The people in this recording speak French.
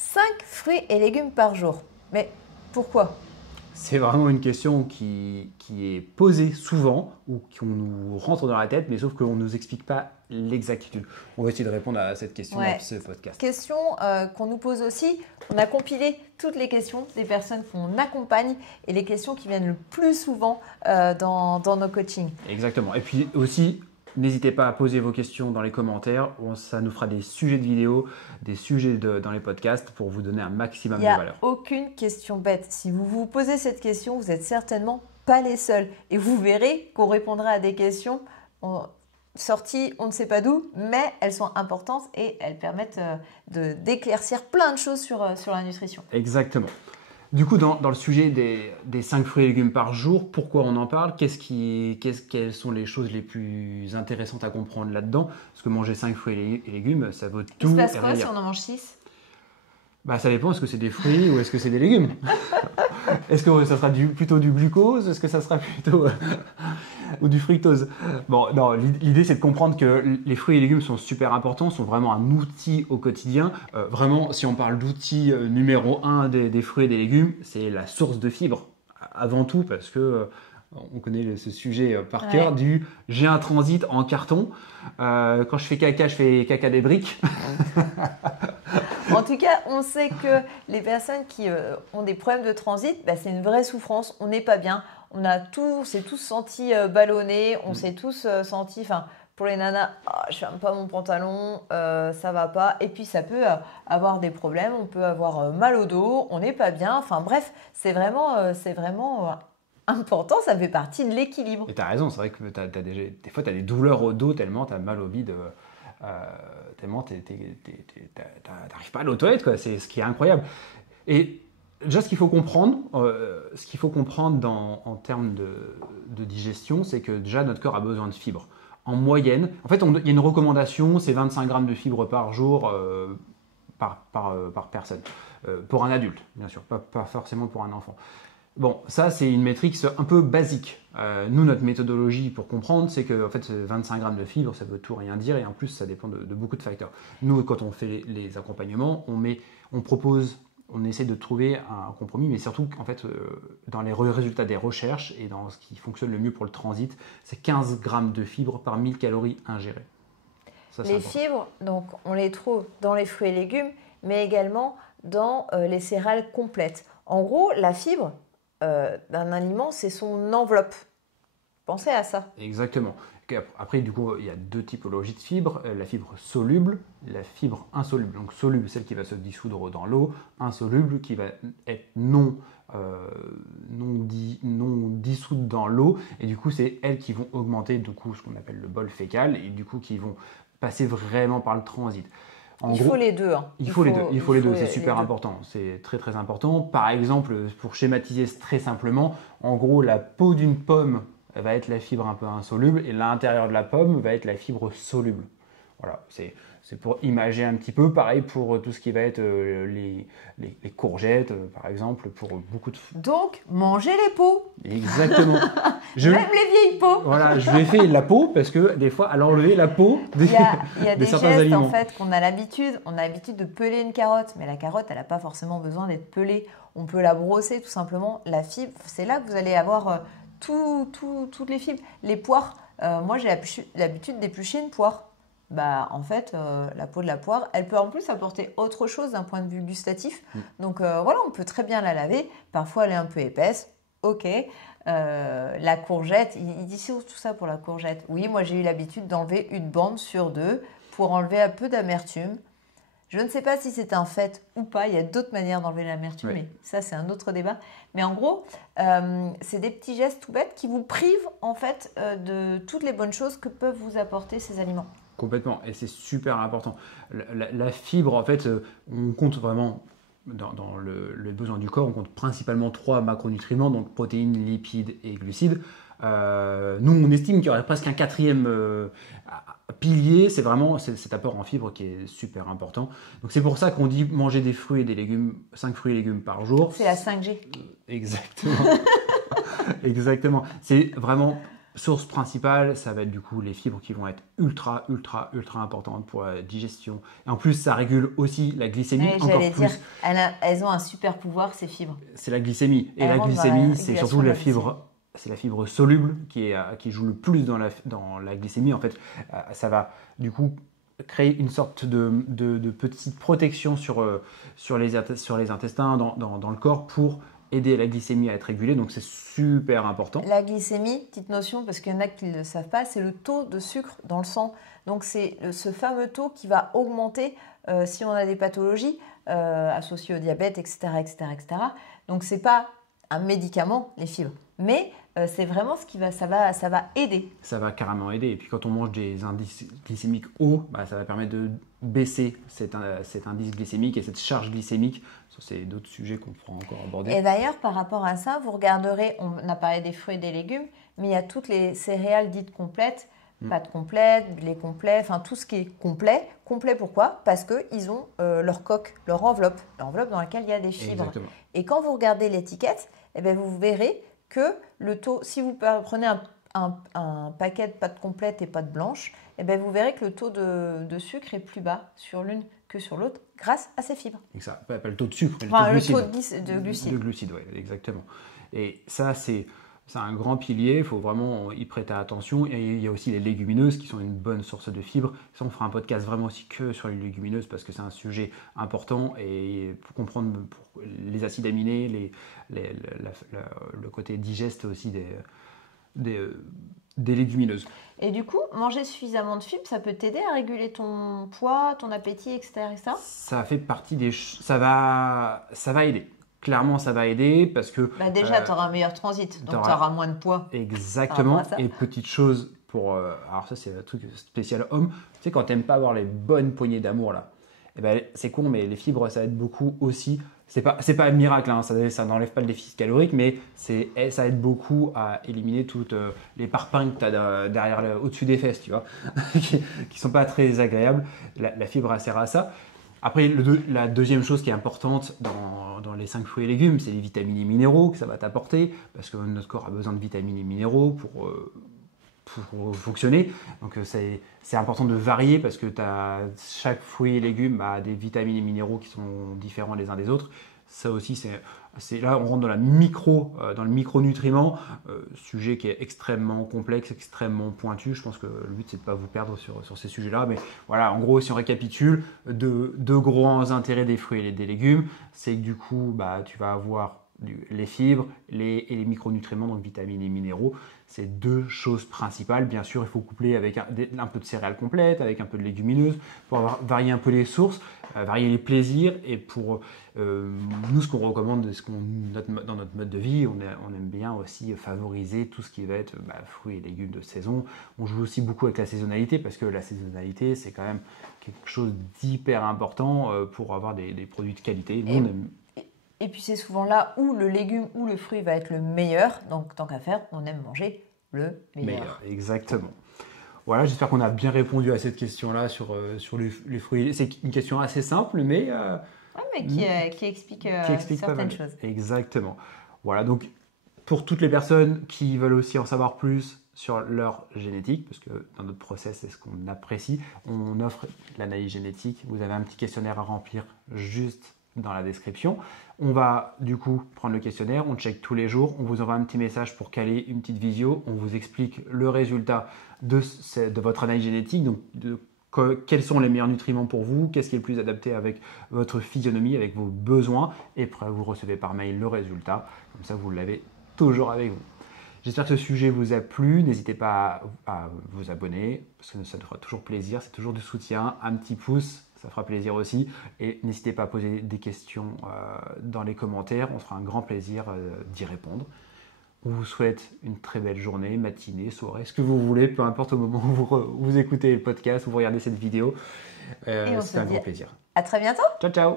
5 fruits et légumes par jour. Mais pourquoi? C'est vraiment une question qui est posée souvent ou qu'on nous rentre dans la tête, mais sauf qu'on ne nous explique pas l'exactitude. On va essayer de répondre à cette question dans ce podcast. Question qu'on nous pose aussi. On a compilé toutes les questions des personnes qu'on accompagne et les questions qui viennent le plus souvent dans nos coachings. Exactement. Et puis aussi, n'hésitez pas à poser vos questions dans les commentaires. Ça nous fera des sujets de vidéos, des sujets dans les podcasts pour vous donner un maximum de valeur. Il n'y a aucune question bête. Si vous vous posez cette question, vous n'êtes certainement pas les seuls. Et vous verrez qu'on répondra à des questions sorties on ne sait pas d'où, mais elles sont importantes et elles permettent d'éclaircir plein de choses sur la nutrition. Exactement. Du coup, dans le sujet des 5 fruits et légumes par jour, pourquoi on en parle? Quelles sont les choses les plus intéressantes à comprendre là-dedans? Parce que manger 5 fruits et légumes, ça vaut tout. Il se passe quoi si on en mange 6? Ça dépend, est-ce que c'est des fruits ou est-ce que c'est des légumes? Est-ce que ça sera plutôt du glucose? Est-ce que ça sera plutôt ou du fructose? Bon, non, l'idée c'est de comprendre que les fruits et légumes sont super importants, sont vraiment un outil au quotidien. Vraiment, si on parle d'outil numéro 1 des fruits et des légumes, c'est la source de fibres. Avant tout, parce que on connaît ce sujet par cœur du j'ai un transit en carton. Quand je fais caca des briques. En tout cas, on sait que les personnes qui ont des problèmes de transit, c'est une vraie souffrance. On n'est pas bien. On s'est tous sentis ballonnés. On s'est tous sentis, pour les nanas, je ferme pas mon pantalon, ça va pas. Et puis ça peut avoir des problèmes. On peut avoir mal au dos. On n'est pas bien. Enfin bref, c'est vraiment important. Ça fait partie de l'équilibre. Et tu as raison. C'est vrai que des fois, tu as des douleurs au dos tellement tu as mal au bide. Tellement tu n'arrives pas à aller aux toilettes, quoi. C'est ce qui est incroyable. Et déjà, ce qu'il faut comprendre en termes de digestion, c'est que déjà notre corps a besoin de fibres. En moyenne, en fait, il y a une recommandation, c'est 25 grammes de fibres par jour par personne. Pour un adulte, bien sûr, pas forcément pour un enfant. Bon, ça, c'est une métrique un peu basique. Nous, notre méthodologie pour comprendre, c'est que en fait, 25 grammes de fibres, ça veut tout rien dire et en plus, ça dépend de beaucoup de facteurs. Nous, quand on fait les accompagnements, on essaie de trouver un compromis, mais surtout, en fait, dans les résultats des recherches et dans ce qui fonctionne le mieux pour le transit, c'est 15 grammes de fibres par 1000 calories ingérées. Ça, les fibres, donc, on les trouve dans les fruits et légumes, mais également dans les céréales complètes. En gros, la fibre d'un aliment, c'est son enveloppe. Pensez à ça. Exactement. Après, du coup, il y a deux typologies de fibres. La fibre soluble, la fibre insoluble. Donc soluble, celle qui va se dissoudre dans l'eau. Insoluble, qui va être non dissoute dans l'eau. Et du coup, c'est elles qui vont augmenter du coup, ce qu'on appelle le bol fécal. Et du coup, qui vont passer vraiment par le transit. Il faut les deux. Il faut les deux, c'est super important, c'est très très important. Par exemple, pour schématiser très simplement, en gros, la peau d'une pomme va être la fibre un peu insoluble et l'intérieur de la pomme va être la fibre soluble. Voilà, c'est pour imager un petit peu. Pareil pour tout ce qui va être les courgettes, par exemple, pour beaucoup de... Donc, mangez les peaux. Exactement. Même les vieilles peaux. Voilà, je vais faire la peau parce que des fois, à l'enlever la peau il y a des certains gestes aliments. en fait qu'on a l'habitude. On a l'habitude de peler une carotte, mais la carotte, elle n'a pas forcément besoin d'être pelée. On peut la brosser tout simplement. La fibre, c'est là que vous allez avoir toutes les fibres. Les poires, moi j'ai l'habitude d'éplucher une poire. En fait, la peau de la poire, elle peut en plus apporter autre chose d'un point de vue gustatif. Donc voilà, on peut très bien la laver. Parfois, elle est un peu épaisse. Ok. La courgette, il dit surtout ça pour la courgette. Oui, moi j'ai eu l'habitude d'enlever une bande sur deux pour enlever un peu d'amertume. Je ne sais pas si c'est un fait ou pas. Il y a d'autres manières d'enlever l'amertume, mais ça c'est un autre débat. Mais en gros, c'est des petits gestes tout bêtes qui vous privent en fait de toutes les bonnes choses que peuvent vous apporter ces aliments. Complètement, et c'est super important. La fibre, en fait, on compte vraiment dans le besoin du corps, on compte principalement 3 macronutriments, donc protéines, lipides et glucides. Nous, on estime qu'il y aurait presque un 4e pilier, c'est vraiment cet apport en fibres qui est super important. Donc c'est pour ça qu'on dit manger des fruits et des légumes, 5 fruits et légumes par jour. C'est la 5G. Exactement. Exactement. C'est vraiment Source principale, ça va être du coup les fibres qui vont être ultra importantes pour la digestion. Et en plus, ça régule aussi la glycémie Oui, encore j'allais plus. dire, elles ont un super pouvoir, ces fibres. C'est la glycémie. Et Elles la rentrent dans glycémie, la c'est régulation surtout de la la glycémie. fibre, c'est la fibre soluble qui joue le plus dans la glycémie. En fait, ça va du coup créer une sorte de petite protection sur les intestins, dans le corps pour aider la glycémie à être régulée. Donc c'est super important. La glycémie, petite notion, parce qu'il y en a qui ne le savent pas, c'est le taux de sucre dans le sang. Donc c'est ce fameux taux qui va augmenter si on a des pathologies associées au diabète, etc., etc., etc. Donc c'est pas un médicament, les fibres, mais c'est vraiment ça va aider. Ça va carrément aider. Et puis quand on mange des indices glycémiques hauts, ça va permettre de baisser cet indice glycémique et cette charge glycémique. Ça, c'est d'autres sujets qu'on pourra encore aborder. Et d'ailleurs, par rapport à ça, vous regarderez, on a parlé des fruits et des légumes, mais il y a toutes les céréales dites complètes, pâtes complètes, blé complet, enfin tout ce qui est complet. Complet pourquoi? Parce qu'ils ont leur coque, leur enveloppe dans laquelle il y a des fibres. Exactement. Et quand vous regardez l'étiquette, eh bien, vous verrez que le taux, si vous prenez un paquet de pâtes complètes et pâtes blanches, eh bien, vous verrez que le taux de sucre est plus bas sur l'une que sur l'autre grâce à ces fibres. Et ça, pas le taux de sucre, mais Le taux taux de glucides. de glucides. De glucides, oui, exactement. Et ça, c'est un grand pilier, il faut vraiment y prêter attention. Et il y a aussi les légumineuses qui sont une bonne source de fibres. Ça, on fera un podcast vraiment aussi que sur les légumineuses parce que c'est un sujet important et pour comprendre les acides aminés, le côté digeste aussi des légumineuses. Et du coup, manger suffisamment de fibres, ça peut t'aider à réguler ton poids, ton appétit, etc. etc. Ça fait partie ça va aider. Clairement, ça va aider parce que... déjà, tu auras un meilleur transit, donc tu auras moins de poids. Exactement. Et petite chose alors ça, c'est un truc spécial homme. Tu sais, quand tu n'aimes pas avoir les bonnes poignées d'amour, là, c'est con, mais les fibres, ça aide beaucoup aussi. C'est pas un miracle, hein, ça n'enlève pas le déficit calorique, mais ça aide beaucoup à éliminer toutes les parpaings que tu as au-dessus des fesses, tu vois, qui sont pas très agréables. La fibre, elle sert à ça. Après, la deuxième chose qui est importante dans les 5 fruits et légumes, c'est les vitamines et minéraux que ça va t'apporter, parce que notre corps a besoin de vitamines et minéraux pour fonctionner. Donc c'est important de varier parce que chaque fruit et légume a des vitamines et minéraux qui sont différents les uns des autres. Ça aussi, là, on rentre dans le micronutriment, sujet qui est extrêmement complexe, extrêmement pointu. Je pense que le but, c'est de ne pas vous perdre sur ces sujets-là. Mais voilà, en gros, si on récapitule, deux gros intérêts des fruits et des légumes, c'est que du coup, tu vas avoir les fibres et les micronutriments, donc vitamines et minéraux. C'est deux choses principales. Bien sûr, il faut coupler avec un peu de céréales complètes, avec un peu de légumineuses, pour varier un peu les sources, varier les plaisirs. Et pour nous, ce qu'on recommande, dans notre mode de vie, on aime bien aussi favoriser tout ce qui va être fruits et légumes de saison. On joue aussi beaucoup avec la saisonnalité, parce que la saisonnalité, c'est quand même quelque chose d'hyper important pour avoir des produits de qualité. Nous, Et puis c'est souvent là où le légume ou le fruit va être le meilleur. Donc tant qu'à faire, on aime manger le meilleur. Exactement. Voilà, j'espère qu'on a bien répondu à cette question-là sur les fruits. C'est une question assez simple, mais... qui explique certaines choses. Exactement. Voilà, donc pour toutes les personnes qui veulent aussi en savoir plus sur leur génétique, parce que dans notre process, c'est ce qu'on apprécie, on offre l'analyse génétique. Vous avez un petit questionnaire à remplir juste dans la description. On va du coup prendre le questionnaire, on check tous les jours, on vous envoie un petit message pour caler une petite visio, on vous explique le résultat de votre analyse génétique, donc quels sont les meilleurs nutriments pour vous, qu'est-ce qui est le plus adapté avec votre physionomie, avec vos besoins, et après vous recevez par mail le résultat, comme ça vous l'avez toujours avec vous. J'espère que ce sujet vous a plu, n'hésitez pas à vous abonner, parce que ça nous fera toujours plaisir, c'est toujours du soutien, un petit pouce, ça fera plaisir aussi. Et n'hésitez pas à poser des questions dans les commentaires. On fera un grand plaisir d'y répondre. On vous souhaite une très belle journée, matinée, soirée, ce que vous voulez, peu importe au moment où vous écoutez le podcast ou vous regardez cette vidéo. C'est un grand plaisir. À très bientôt. Ciao, ciao.